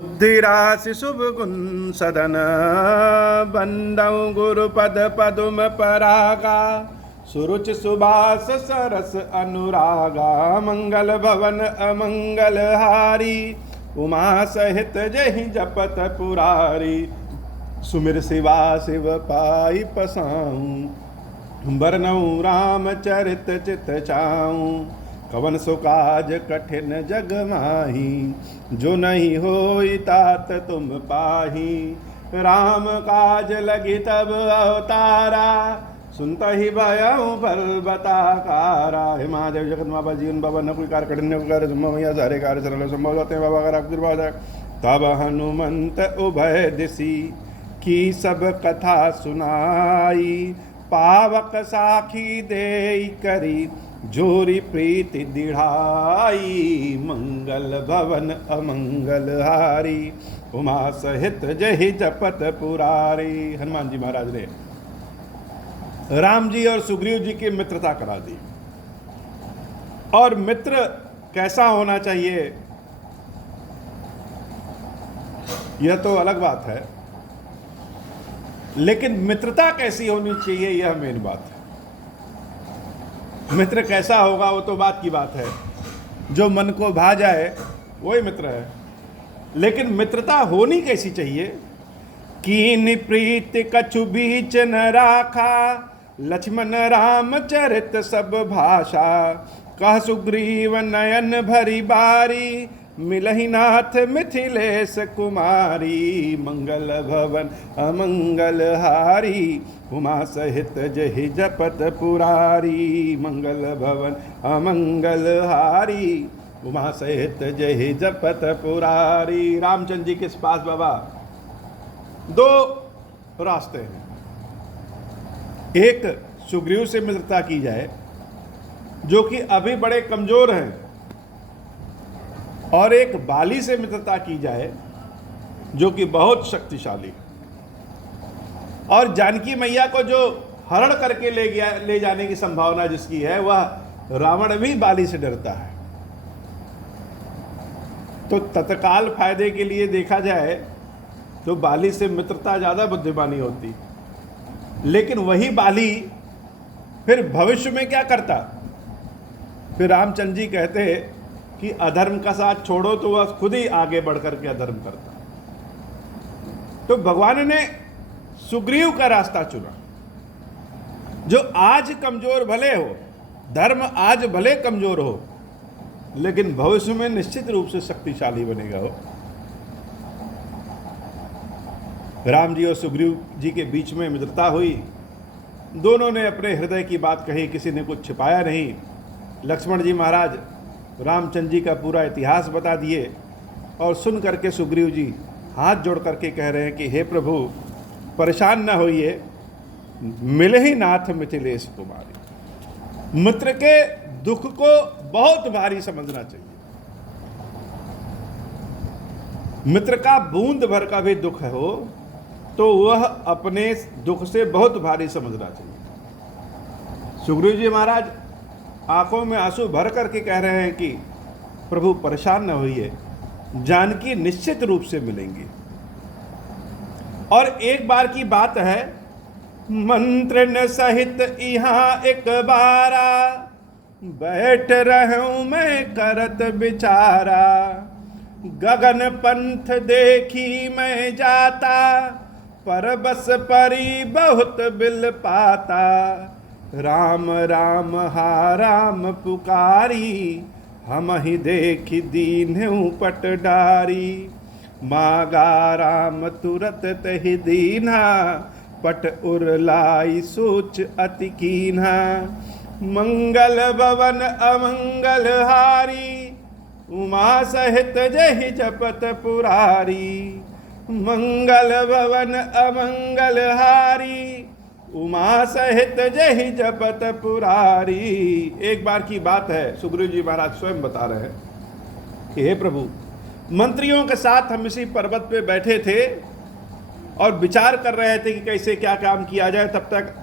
बुद्धिराशि शुभ गुण सदन बंदौ गुरुपद पदुम परागा सुरुचि सुबास सरस अनुरागा मंगल भवन अमंगल हारी उमा सहित जहि जपत पुरारी सुमिर शिवा शिव पाई पसाऊं बरनऊं राम चरित चित चाऊं कवन सो काज कठिन जग माही जो नहीं होई तात तुम पाही राम काज लगी तब अवतारा सुनता ही भयऊ बल बताकारा। हे महादेव जगत माता जीवन बाबा न कोई कार्य कठिन कर मैया सारे कार्य सरल संभव होते हैं बाबा का तब हनुमंत उभय दिशी की सब कथा सुनाई पावक साखी दे करी जोरी प्रीति दिढ़ाई मंगल भवन अमंगल हारी उमा सहित जहि जपत पुरारी। हनुमान जी महाराज ने राम जी और सुग्रीव जी की मित्रता करा दी। और मित्र कैसा होना चाहिए यह तो अलग बात है, लेकिन मित्रता कैसी होनी चाहिए यह मेन बात है। मित्र कैसा होगा वो तो बात की बात है, जो मन को भा जाए वही मित्र है। लेकिन मित्रता होनी कैसी चाहिए? कीन प्रीत कछु बीच न राखा लक्ष्मण राम चरित सब भाषा कह सुग्रीव नयन भरी बारी मिलहि नाथ मिथिलेश कुमारी मंगल भवन अमंगल हारी उमा सहित जहि जपत पुरारी मंगल भवन अमंगल हारी उमा सहित जहि जपत पुरारी। रामचंद्र जी के पास बाबा दो रास्ते हैं। एक सुग्रीव से मित्रता की जाए जो कि अभी बड़े कमजोर हैं, और एक बाली से मित्रता की जाए जो कि बहुत शक्तिशाली। और जानकी मैया को जो हरण करके ले जाने की संभावना जिसकी है, वह रावण भी बाली से डरता है। तो तत्काल फायदे के लिए देखा जाए तो बाली से मित्रता ज्यादा बुद्धिमानी होती, लेकिन वही बाली फिर भविष्य में क्या करता? फिर रामचंद्र जी कहते कि अधर्म का साथ छोड़ो तो वह खुद ही आगे बढ़कर के अधर्म करता। तो भगवान ने सुग्रीव का रास्ता चुना, जो आज कमजोर भले हो, धर्म आज भले कमजोर हो, लेकिन भविष्य में निश्चित रूप से शक्तिशाली बनेगा हो। राम जी और सुग्रीव जी के बीच में मित्रता हुई। दोनों ने अपने हृदय की बात कही, किसी ने कुछ छिपाया नहीं। लक्ष्मण जी महाराज रामचंद्र जी का पूरा इतिहास बता दिए, और सुन करके सुग्रीव जी हाथ जोड़ करके कह रहे हैं कि हे प्रभु परेशान न होइए, मिले ही नाथ मिथिलेश कुमारी। मित्र के दुख को बहुत भारी समझना चाहिए। मित्र का बूंद भर का भी दुख हो तो वह अपने दुख से बहुत भारी समझना चाहिए। सुग्रीव जी महाराज आंखों में आंसू भर करके कह रहे हैं कि प्रभु परेशान न होइए, जानकी निश्चित रूप से मिलेंगी। और एक बार की बात है, मंत्र न सहित यहाँ एक बारा बैठ रहूं मैं करत बिचारा गगन पंथ देखी मैं जाता पर बस परी बहुत बिल पाता राम राम हा राम पुकारी हम ही देखी दीन्हु पट डारी मागा राम तुरत तहि दीन्हा पट उरलाई सोच अति कीन्हा मंगल भवन अमंगल हारी उमा सहित जहि जपत पुरारी मंगल भवन अमंगल हारी उमा सहित जहि जपत पुरारी। एक बार की बात है, सुग्रीव जी महाराज स्वयं बता रहे हैं कि हे प्रभु, मंत्रियों के साथ हम इसी पर्वत पे बैठे थे और विचार कर रहे थे कि कैसे क्या काम किया जाए। तब तक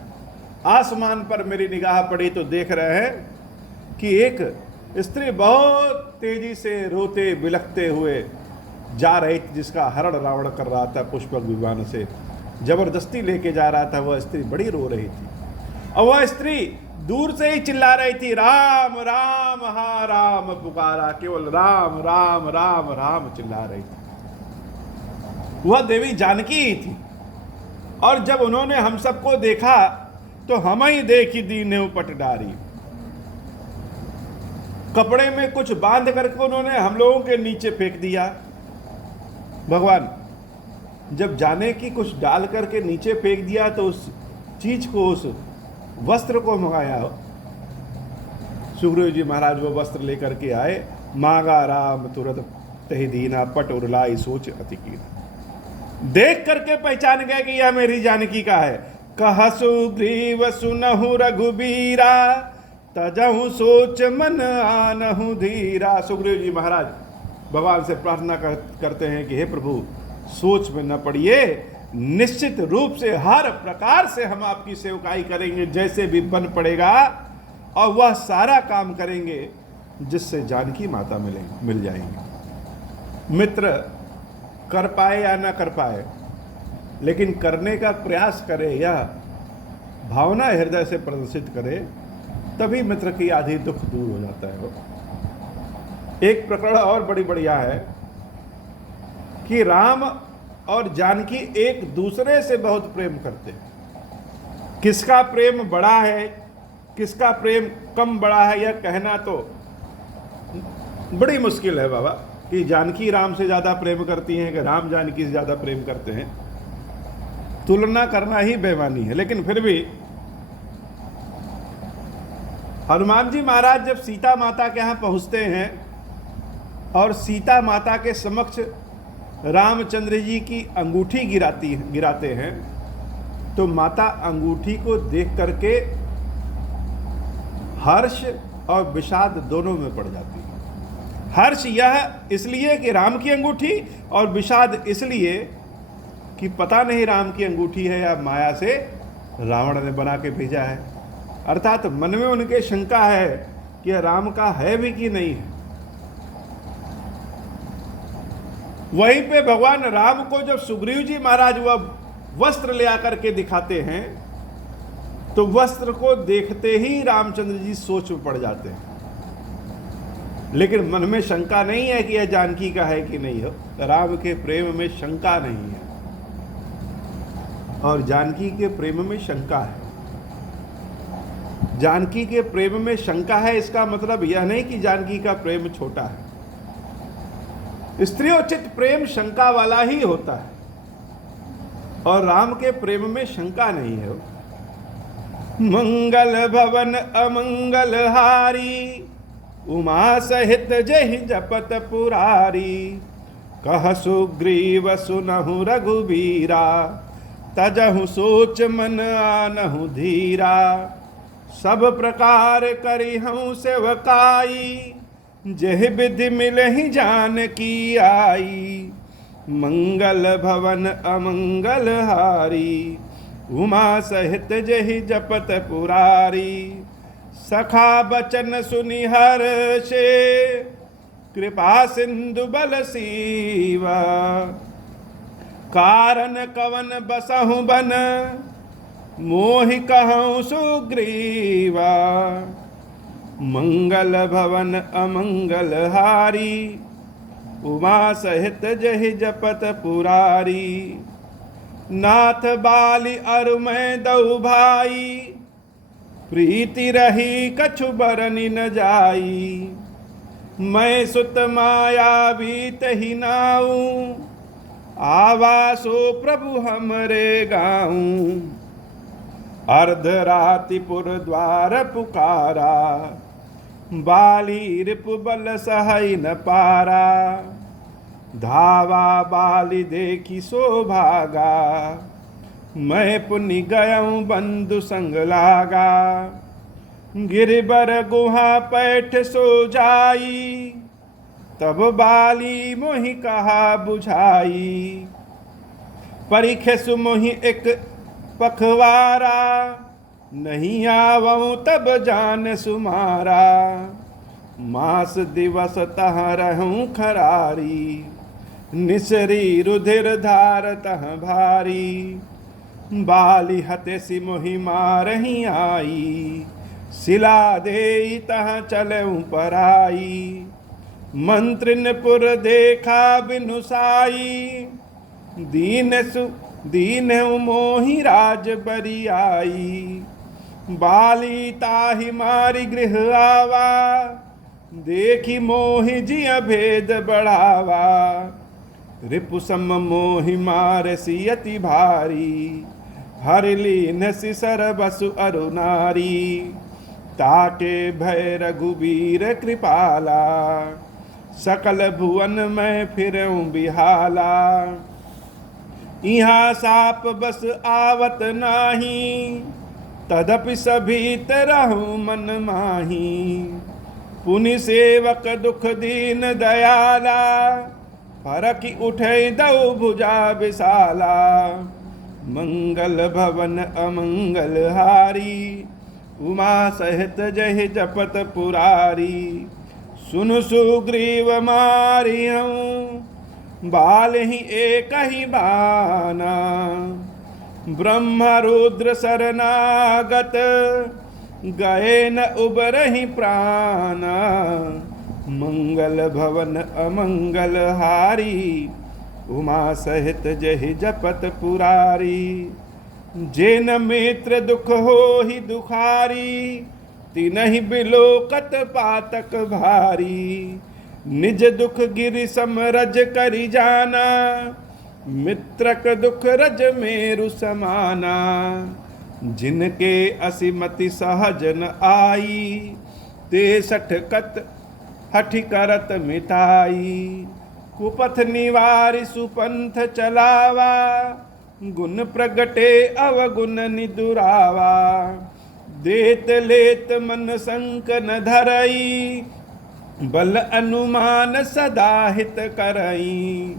आसमान पर मेरी निगाह पड़ी तो देख रहे हैं कि एक स्त्री बहुत तेजी से रोते बिलखते हुए जा रही थी, जिसका हरण रावण कर रहा था पुष्पक विमान से, जबरदस्ती लेके जा रहा था, वह स्त्री बड़ी रो रही थी। और वह स्त्री दूर से ही चिल्ला रही थी, राम राम हा राम पुकारा, केवल राम राम राम राम चिल्ला रही थी। वह देवी जानकी ही थी। और जब उन्होंने हम सबको देखा तो हम ही देखी दीने पट डारी, कपड़े में कुछ बांध करके उन्होंने हम लोगों के नीचे फेंक दिया। भगवान जब जाने की कुछ डाल करके नीचे फेंक दिया तो उस चीज को, उस वस्त्र को मंगाया। सुग्रीव जी महाराज वो वस्त्र लेकर के आए। मांगा राम तुरंत तहि दीना, पट उरलाई सोच अति कीना। देख करके पहचान गए कि यह मेरी जानकी का है। कह सुग्रीव सुनहु रघुबीरा, तजहु सोच मन आनहु धीरा। सुग्रीव जी महाराज भगवान से प्रार्थना करते हैं कि हे प्रभु, सोच में न पड़िए, निश्चित रूप से हर प्रकार से हम आपकी सेवकाई करेंगे, जैसे भी बन पड़ेगा, और वह सारा काम करेंगे जिससे जानकी माता मिल जाएंगे। मित्र कर पाए या ना कर पाए, लेकिन करने का प्रयास करे, या भावना हृदय से प्रदर्शित करे, तभी मित्र की आधी दुख दूर हो जाता है। एक प्रकरण और बड़ी बढ़िया है कि राम और जानकी एक दूसरे से बहुत प्रेम करते हैं। किसका प्रेम बड़ा है, किसका प्रेम कम बड़ा है, यह कहना तो बड़ी मुश्किल है बाबा, कि जानकी राम से ज़्यादा प्रेम करती हैं कि राम जानकी से ज़्यादा प्रेम करते हैं। तुलना करना ही बेईमानी है। लेकिन फिर भी हनुमान जी महाराज जब सीता माता के यहाँ पहुँचते हैं और सीता माता के समक्ष रामचंद्र जी की अंगूठी गिराते हैं, तो माता अंगूठी को देख करके हर्ष और विषाद दोनों में पड़ जाती है। हर्ष यह इसलिए कि राम की अंगूठी, और विषाद इसलिए कि पता नहीं राम की अंगूठी है या माया से रावण ने बना के भेजा है। अर्थात मन में उनके शंका है कि यह राम का है भी कि नहीं है। वहीं पे भगवान राम को जब सुग्रीव जी महाराज वह वस्त्र ले आकर के दिखाते हैं, तो वस्त्र को देखते ही रामचंद्र जी सोच में पड़ जाते हैं। लेकिन मन में शंका नहीं है कि यह जानकी का है कि नहीं हो। राम के प्रेम में शंका नहीं है और जानकी के प्रेम में शंका है। जानकी के प्रेम में शंका है, इसका मतलब यह नहीं कि जानकी का प्रेम छोटा है। स्त्रीयोचित प्रेम शंका वाला ही होता है, और राम के प्रेम में शंका नहीं है। मंगल भवन अमंगल हारी, उमा सहित जहि जपत पुरारी। कह सुग्रीव सुनहु रघुबीरा, तजहु सोच मन आनहु धीरा। सब प्रकार करिहु सेवकाई, जेहि विधि मिलहि जानकी आई। मंगल भवन अमंगल हारी, उमा सहित जहि जपत पुरारी। सखा बचन सुनि हर्षे, कृपा सिंधु बल सीवा। कारण कवन बसहु बन, मोहि कहूँ सुग्रीवा। मंगल भवन अमंगल हारी, उमा सहित जहि जपत पुरारी। नाथ बाली अरु मैं दऊ भाई, प्रीति रही कछु बरनि न जाई। मैं सुत माया बीत ही नाऊं, आवासो प्रभु हमरे गाऊं। अर्धरातिपुर द्वार पुकारा, बाली रिपु बल सहई न पारा। धावा बाली देखी सो भागा, मैं पुनि गयऊँ बंधु संग लागा। गिरिबर गुहा पैठ सो जाई, तब बाली मोहि कहा बुझाई। परिखेसु मोहि एक पखवारा, नहीं आवऊँ तब जान सुमारा। मास दिवस तह रहूँ खरारी, निसरी रुधिर धार तह भारी, बाली हते सि मोहि मारही आई, सिला दे तह चलऊं पराई, मंत्रिन पुर देखा बिनु साई, दीन मोहि राज बरियाई, बाली ताहि मारी गृह आवा, देखी मोहि जिय भेद बढ़ावा, रिपु सम मोहि मार सियति भारी, हरलीन सिसर बसु अरु नारी, ताके भय रघुबीर कृपाला, सकल भुवन में फिरऊं बिहाला, यहाँ साप बस आवत नाही, तदपि सभीत रहूं मन माही, पुनि सेवक दुख दीन दयाला, फरकि उठै दऊ भुजा विशाला, मंगल भवन अमंगल हारी, उमा सहित जहि जपत पुरारी, सुनु सुग्रीव मारियऊं, बाल ही एक ही बाना, ब्रह्म रुद्र शरणागत, गए न उबरहि प्राणा, मंगल भवन अमंगल हारी, उमा सहित जहि जपत पुरारी, जेन मित्र दुख होहि दुखारी, तिनहि बिलोकत पातक भारी, निज दुख गिरि समरज करि जाना, मित्रक दुख रज मेरु समाना, जिनके असिमति सहज न आई, ते सठकत हठि करत मिटाई, कुपथ निवारि सुपंथ चलावा, गुण प्रगटे अवगुण निदुरावा, देत लेत मन संक न धरई, बल अनुमान सदा हित करई,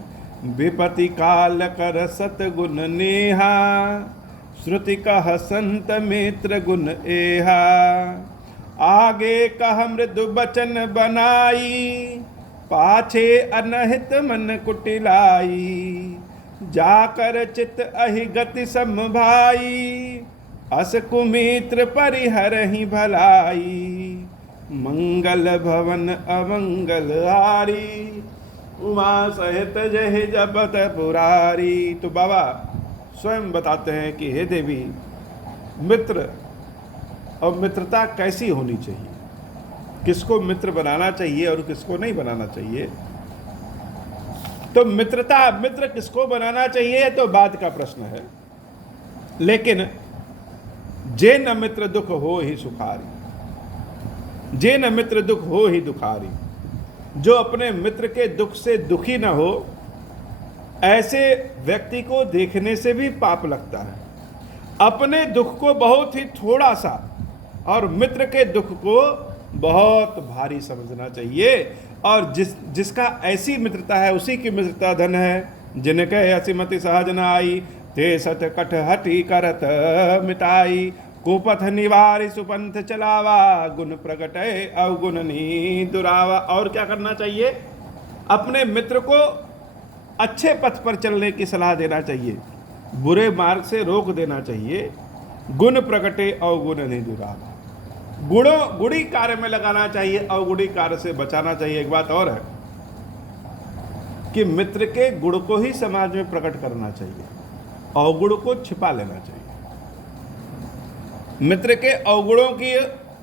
विपति काल कर सतगुण नेहा, श्रुति कह संत मित्र गुण एहा, आगे कह मृदु बचन बनाई, पाछे अनहित मन कुटिलाई, जाकर चित अहि गति समभाई, अस कुमित्र परिहरहि भलाई, मंगल भवन अमंगल हारी, उमा सहित जहि जपत पुरारी। तो बाबा स्वयं बताते हैं कि हे देवी, मित्र और मित्रता कैसी होनी चाहिए, किसको मित्र बनाना चाहिए और किसको नहीं बनाना चाहिए। तो मित्र किसको बनाना चाहिए तो बाद का प्रश्न है, लेकिन जे न मित्र दुख हो ही सुखारी, जे न मित्र दुख हो ही दुखारी, जो अपने मित्र के दुख से दुखी न हो, ऐसे व्यक्ति को देखने से भी पाप लगता है। अपने दुख को बहुत ही थोड़ा सा और मित्र के दुख को बहुत भारी समझना चाहिए। और जिसका ऐसी मित्रता है उसी की मित्रता धन है। जिनके असिमति सहज न आई, ते सत कठ हटि करत मिटाई, कुपथ निवारि सुपंथ चलावा, गुण प्रगटे अवगुण नी दुरावा। और क्या करना चाहिए, अपने मित्र को अच्छे पथ पर चलने की सलाह देना चाहिए, बुरे मार्ग से रोक देना चाहिए। गुण प्रगटे अवगुण नहीं दुरावा, गुड़ी कार्य में लगाना चाहिए, अवगुणी कार्य से बचाना चाहिए। एक बात और है कि मित्र के गुण को ही समाज में प्रकट करना चाहिए, अवगुण को छिपा लेना चाहिए। मित्र के अवगुणों की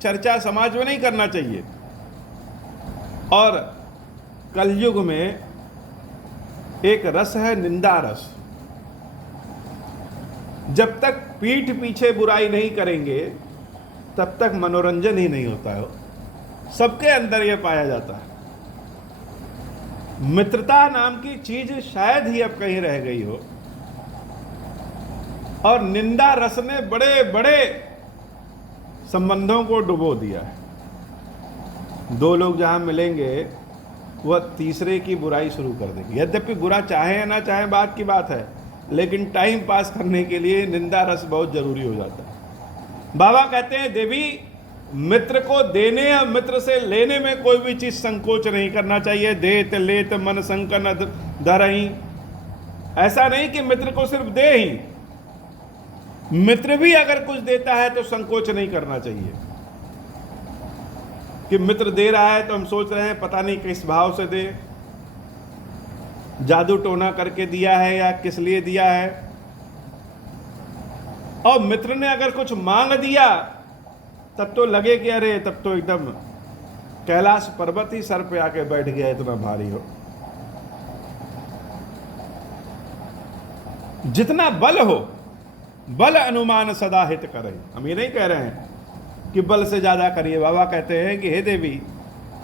चर्चा समाज में नहीं करना चाहिए। और कलयुग में एक रस है निंदा रस। जब तक पीठ पीछे बुराई नहीं करेंगे तब तक मनोरंजन ही नहीं होता है। सबके अंदर यह पाया जाता है। मित्रता नाम की चीज शायद ही अब कहीं रह गई हो। और निंदा रस ने बड़े बड़े संबंधों को डुबो दिया है। दो लोग जहां मिलेंगे वह तीसरे की बुराई शुरू कर देंगे। यद्यपि बुरा चाहे या ना चाहे बात की बात है, लेकिन टाइम पास करने के लिए निंदा रस बहुत जरूरी हो जाता है। बाबा कहते हैं देवी, मित्र को देने या मित्र से लेने में कोई भी चीज संकोच नहीं करना चाहिए। देत लेत मन संकन दरई। ऐसा नहीं कि मित्र को सिर्फ दे ही, मित्र भी अगर कुछ देता है तो संकोच नहीं करना चाहिए कि मित्र दे रहा है तो हम सोच रहे हैं पता नहीं किस भाव से दे, जादू टोना करके दिया है या किस लिए दिया है। और मित्र ने अगर कुछ मांग दिया तब तो लगे कि अरे तब तो एकदम कैलाश पर्वत ही सर पे आके बैठ गया, इतना भारी हो। जितना बल हो, बल अनुमान सदा हित करे। हम ये नहीं कह रहे हैं कि बल से ज्यादा करिए। बाबा कहते हैं कि हे देवी,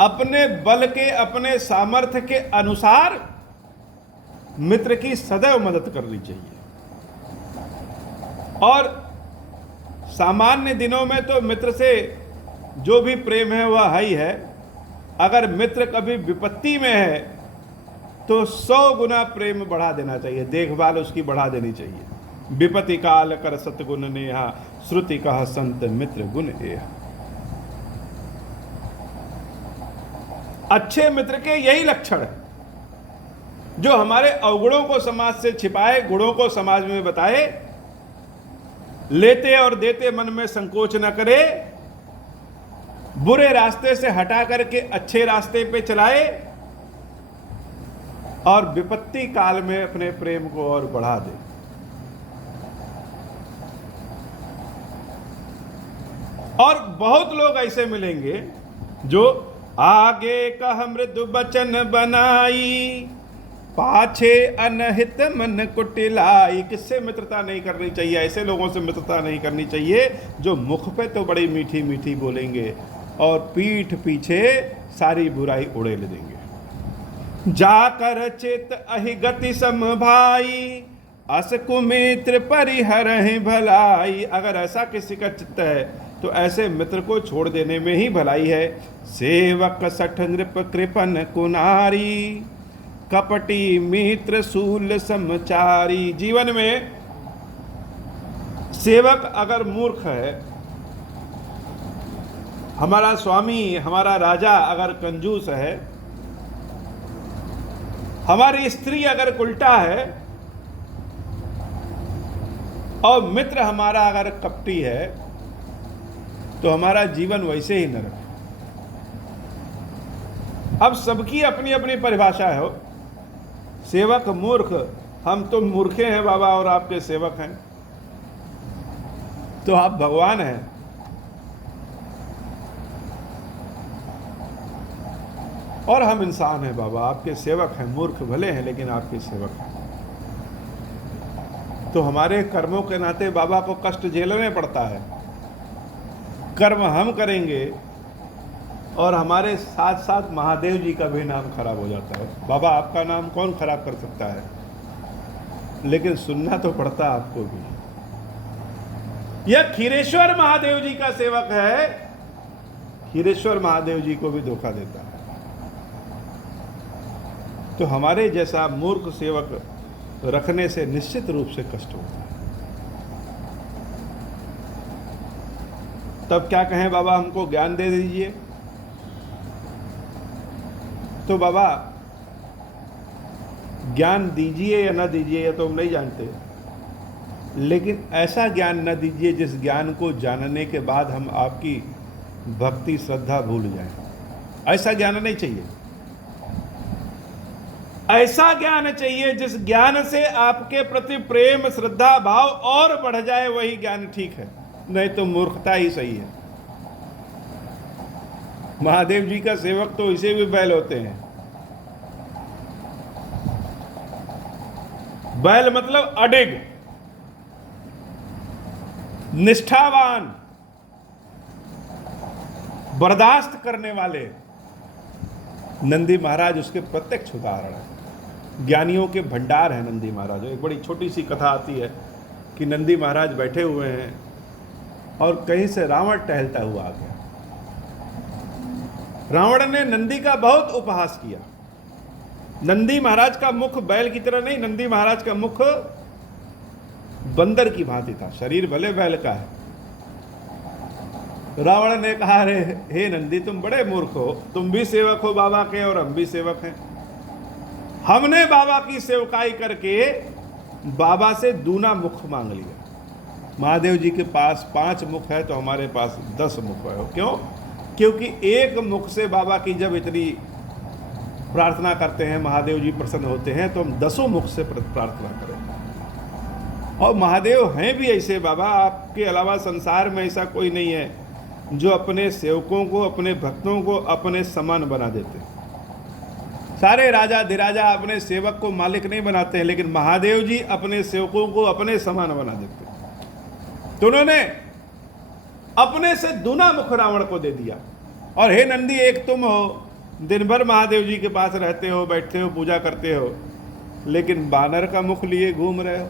अपने बल के, अपने सामर्थ्य के अनुसार मित्र की सदैव मदद करनी चाहिए। और सामान्य दिनों में तो मित्र से जो भी प्रेम है वह है ही है। अगर मित्र कभी विपत्ति में है तो 100 गुना प्रेम बढ़ा देना चाहिए, देखभाल उसकी बढ़ा देनी चाहिए। विपत्ति काल कर सतगुण नेहा, श्रुति कहा संत मित्र गुण एहा। अच्छे मित्र के यही लक्षण है, जो हमारे अवगुणों को समाज से छिपाए, गुणों को समाज में बताए, लेते और देते मन में संकोच न करे, बुरे रास्ते से हटा करके अच्छे रास्ते पे चलाए और विपत्ति काल में अपने प्रेम को और बढ़ा दे। और बहुत लोग ऐसे मिलेंगे जो आगे कह मृदु बचन बनाई, पाछे अनहित मन कुटिलाई। किससे मित्रता नहीं करनी चाहिए? ऐसे लोगों से मित्रता नहीं करनी चाहिए जो मुख पे तो बड़ी मीठी मीठी बोलेंगे और पीठ पीछे सारी बुराई उड़ेल देंगे। जाकर चित अहि गति समभाई, अस कुमित्र परिहर भलाई। अगर ऐसा किसी का चित्त है तो ऐसे मित्र को छोड़ देने में ही भलाई है। सेवक सठ नृप कृपन कुनारी, कपटी मित्र सूल समचारी। जीवन में सेवक अगर मूर्ख है, हमारा स्वामी, हमारा राजा अगर कंजूस है, हमारी स्त्री अगर उल्टा है और मित्र हमारा अगर कपटी है तो हमारा जीवन वैसे ही नरक है। अब सबकी अपनी अपनी परिभाषा है। सेवक मूर्ख, हम तो मूर्खे हैं बाबा और आपके सेवक हैं, तो आप भगवान हैं। और हम इंसान हैं बाबा, आपके सेवक हैं, मूर्ख भले हैं लेकिन आपके सेवक हैं। तो हमारे कर्मों के नाते बाबा को कष्ट झेलने पड़ता है। कर्म हम करेंगे और हमारे साथ साथ महादेव जी का भी नाम खराब हो जाता है। बाबा आपका नाम कौन खराब कर सकता है, लेकिन सुनना तो पड़ता आपको भी। यह खीरेश्वर महादेव जी का सेवक है, खीरेश्वर महादेव जी को भी धोखा देता है। तो हमारे जैसा मूर्ख सेवक रखने से निश्चित रूप से कष्ट होता है। तब क्या कहें बाबा, हमको ज्ञान दे दीजिए। तो बाबा ज्ञान दीजिए या ना दीजिए ये तो हम नहीं जानते, लेकिन ऐसा ज्ञान न दीजिए जिस ज्ञान को जानने के बाद हम आपकी भक्ति श्रद्धा भूल जाएं। ऐसा ज्ञान नहीं चाहिए। ऐसा ज्ञान चाहिए जिस ज्ञान से आपके प्रति प्रेम श्रद्धा भाव और बढ़ जाए, वही ज्ञान ठीक है, नहीं तो मूर्खता ही सही है। महादेव जी का सेवक तो इसे भी बैल होते हैं। बैल मतलब अडिग, निष्ठावान, बर्दाश्त करने वाले। नंदी महाराज उसके प्रत्यक्ष उदाहरण है। ज्ञानियों के भंडार है नंदी महाराज। एक बड़ी छोटी सी कथा आती है कि नंदी महाराज बैठे हुए हैं और कहीं से रावण टहलता हुआ आ गया। रावण ने नंदी का बहुत उपहास किया। नंदी महाराज का मुख बैल की तरह नहीं, नंदी महाराज का मुख बंदर की भांति था, शरीर भले बैल का है। रावण ने कहा, अरे हे नंदी, तुम बड़े मूर्ख हो, तुम भी सेवक हो बाबा के और हम भी सेवक हैं। हमने बाबा की सेवकाई करके बाबा से दूना मुख मांग लिया। महादेव जी के पास 5 मुख है तो हमारे पास 10 मुख है। क्यों? क्योंकि एक मुख से बाबा की जब इतनी प्रार्थना करते हैं, महादेव जी प्रसन्न होते हैं, तो हम 10 मुख से प्रार्थना करें। और महादेव हैं भी ऐसे बाबा, आपके अलावा संसार में ऐसा कोई नहीं है जो अपने सेवकों को, अपने भक्तों को अपने समान बना देते। सारे राजा धीराजा अपने सेवक को मालिक नहीं बनाते हैं, लेकिन महादेव जी अपने सेवकों को अपने समान बना देते। तो उन्होंने अपने से दूना मुख रावण को दे दिया। और हे नंदी, एक तुम हो, दिन भर महादेव जी के पास रहते हो, बैठते हो, पूजा करते हो, लेकिन बानर का मुख लिए घूम रहे हो।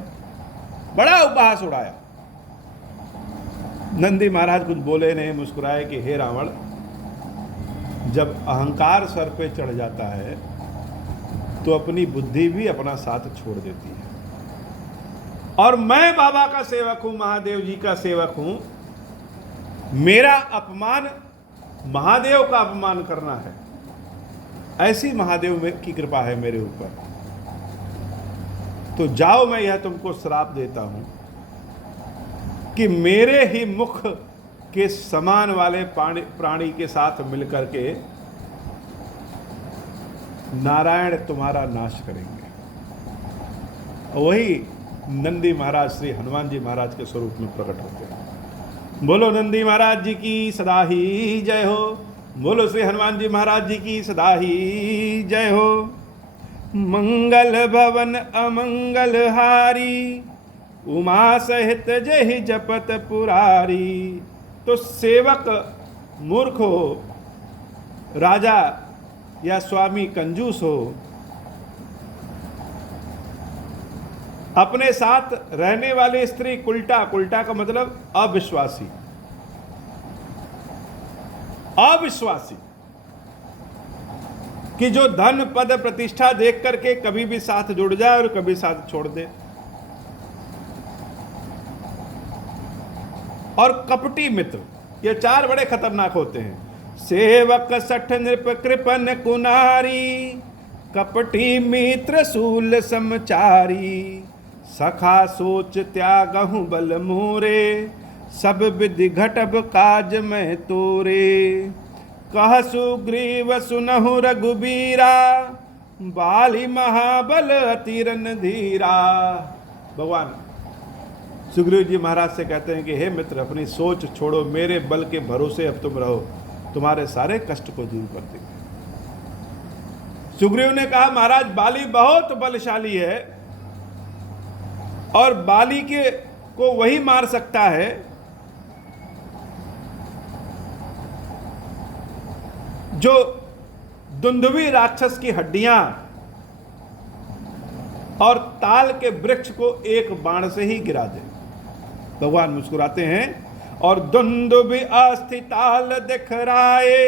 बड़ा उपहास उड़ाया। नंदी महाराज कुछ बोले नहीं, मुस्कुराए कि हे रावण, जब अहंकार सर पे चढ़ जाता है तो अपनी बुद्धि भी अपना साथ छोड़ देती है। और मैं बाबा का सेवक हूं, महादेव जी का सेवक हूं, मेरा अपमान महादेव का अपमान करना है, ऐसी महादेव की कृपा है मेरे ऊपर। तो जाओ, मैं यह तुमको श्राप देता हूं कि मेरे ही मुख के समान वाले प्राणी के साथ मिलकर के नारायण तुम्हारा नाश करेंगे। वही नंदी महाराज श्री हनुमान जी महाराज के स्वरूप में प्रकट होते हैं। बोलो नंदी महाराज जी की सदा ही जय हो। बोलो श्री हनुमान जी महाराज जी की सदा ही जय हो। मंगल भवन अमंगल हारी, उमा सहित जय जपत पुरारी। तो सेवक मूर्ख हो, राजा या स्वामी कंजूस हो, अपने साथ रहने वाली स्त्री कुल्टा, कुल्टा का मतलब अविश्वासी, अविश्वासी कि जो धन पद प्रतिष्ठा देख करके कभी भी साथ जुड़ जाए और कभी साथ छोड़ दे। और कपटी मित्र, ये 4 बड़े खतरनाक होते हैं। सेवक सठ नृप कृपन कुनारी, कपटी मित्र सूल समचारी। सखा सोच त्यागहु बल मोरे, सब विधि घटब काज में तोरे। कह सुग्रीव सुनहु रघुबीरा, बाली महाबल अति रणधीरा। भगवान सुग्रीव जी महाराज से कहते हैं कि हे मित्र, अपनी सोच छोड़ो, मेरे बल के भरोसे अब तुम रहो, तुम्हारे सारे कष्ट को दूर कर देंगे। सुग्रीव ने कहा, महाराज बाली बहुत बलशाली है और बाली के को वही मार सकता है जो दुंदुभी राक्षस की हड्डियां और ताल के वृक्ष को एक बाण से ही गिरा दे। भगवान मुस्कुराते हैं, और दुंदुभी अस्थिताल दिखराए,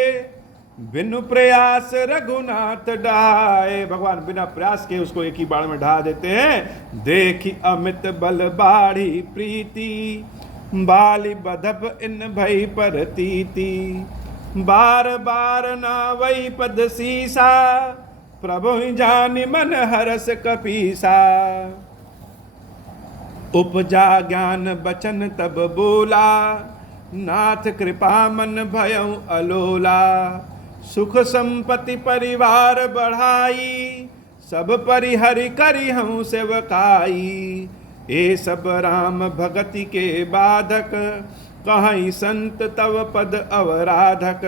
बिनु प्रयास रघुनाथ ढाए। भगवान बिना प्रयास के उसको एक ही बाण में ढा देते हैं। देखी अमित बल बाढ़ी प्रीति, बाली बधप इन भई पर तीति। बार बार ना वही पद सीसा, प्रभु जानि मन हरस कपीसा। उपजा ज्ञान बचन तब बोला, नाथ कृपा मन भयउ अलोला। सुख संपत्ति परिवार बढ़ाई, सब परिहरि करि हूँ सेवकाई। ए सब राम भगति के बाधक, कहीं संत तव पद अवराधक।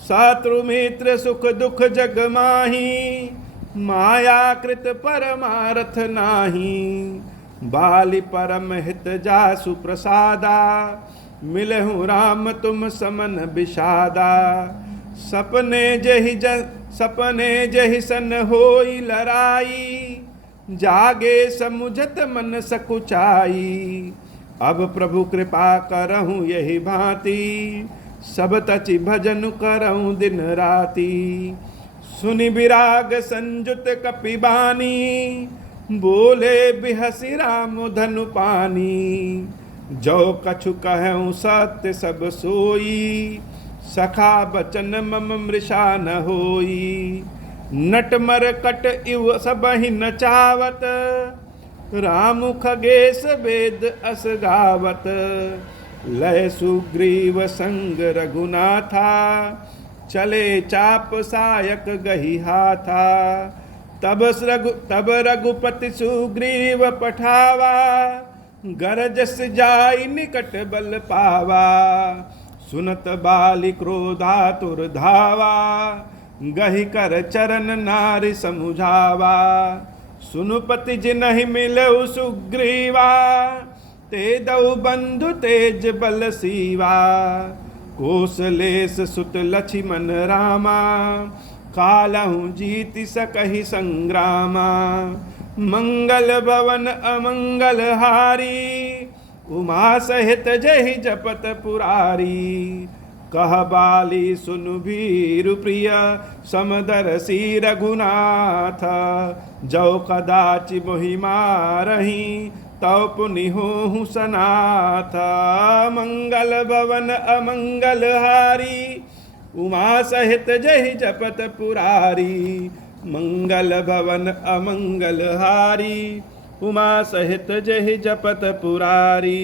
शत्रु मित्र सुख दुख जग माही, माया कृत परमारथ नाही। बाली परम हित जासु प्रसादा, मिलहु राम तुम समन विषादा। सपने जहि सन होई लड़ाई, जागे समुझत मन सकुचाई। अब प्रभु कृपा करहूँ यही भांति, सब तचि भजन करहूँ दिन राति। सुनि विराग संजुत कपिबानी, बोले बिहसी राम धनु पानी। जो कछु कहूँ सत्य सब सोई, सखा बचन मम मृषा न होई। नट मरकट इव सबहि नचावत, राम खगेश वेद अस गावत। लय सुग्रीव संग रघुनाथा, चले चाप सायक गही हाथा। तब रघुपति सुग्रीव पठावा, गरजस जाई निकट बल पावा। सुनत बाली क्रोधातुर धावा, गही कर चरण नारि समुझावा। सुनुपति जिनहि मिलउ सुग्रीवा, ते दऊ बंधु तेज बल सीवा। कौशलेश सुत लक्ष्मण रामा, कालहु जीति सकहि संग्रामा। मंगल भवन अमंगल हारी, उमा सहित जहि जपत पुरारी। कह बाली सुनु वीर प्रिय, समदर्शी रघुनाथ। जो कदाचि मोहि मारहि, तौ पुनि होहु सनाथ। मंगल भवन अमंगल हारी, उमा सहित जहि जपत पुरारी। मंगल भवन अमंगल हारी, उमा सहित जहि जपत पुरारी।